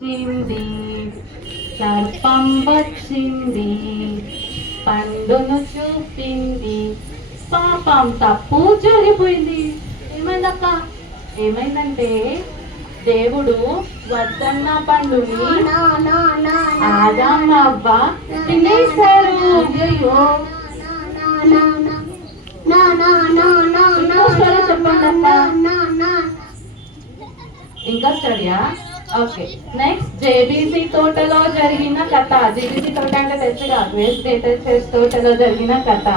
వచ్చింది సర్పం వచ్చింది పండును చూపింది పాపం తప్పు జరిగిపోయింది. ఏమైందక్క? ఏమైందంటే దేవుడు వద్దన్న పండుని ఆదాం అవ్వ తినేశారు. అయ్యో చెప్పండి ఇంకా స్టడీయా? ఓకే, నెక్స్ట్ జేబీసీ తోటలో జరిగిన కథ. జేబీసీ తోట అంటే తెచ్చగా వేస్ట్ డేటెస్ తోటలో జరిగిన కథ.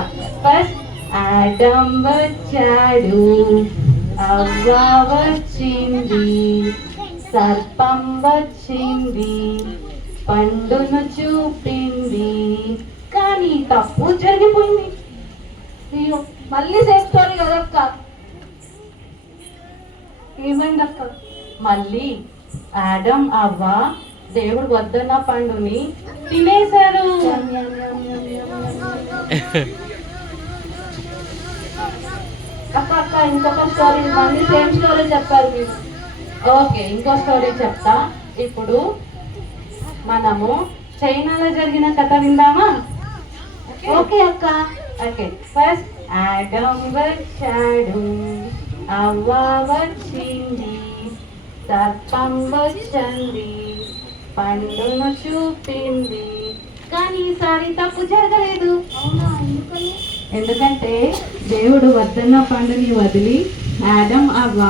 ఫస్ట్ ఆడమ్ వచ్చాడు, అవ్వ వచ్చింది, సర్పం వచ్చింది, పండును చూపింది, కానీ తప్పు జరిగిపోయింది. అయ్యో మళ్ళీ సేమ్ స్టోరీ కదక్క. ఏమైందక్క? మళ్ళీ ఆడమ్ అవ్వ దేవుడు వద్దన్న పండుని తినేశారు. అక్క అక్క ఇంకొక స్టోరీ, మళ్ళీ సేమ్ స్టోరీ చెప్పారు మీరు. ఓకే, ఇంకో స్టోరీ చెప్తా. ఇప్పుడు మనము చైనాలో జరిగిన కథ విందామా? ఓకే అక్క. ఓకే, ఫస్ట్ ఆడమ్ వచ్చాడు, అవ్వ వచ్చింది, సర్పం వచ్చింది, పండును చూపింది, కానీ ఈసారి తప్పు జరగలేదు. ఎందుకంటే దేవుడు వద్దన్న పండుని వదిలి ఆడమ్ అవ్వ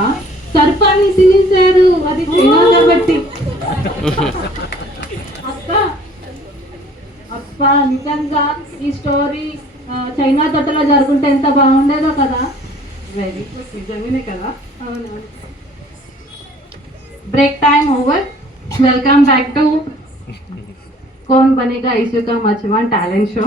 సర్పాన్ని తినేశారు. అది చైనా కాబట్టి. అక్క అక్క నిజంగా ఈ స్టోరీ చైనా తోటలో జరుగుంటే ఎంత బాగుండేదో కదా. వెరీ గుడ్, నిజంగానే కదా. అవునవును. Break time over. Welcome back to कौन बनेगा इशू का मचवान टैलेंट शो.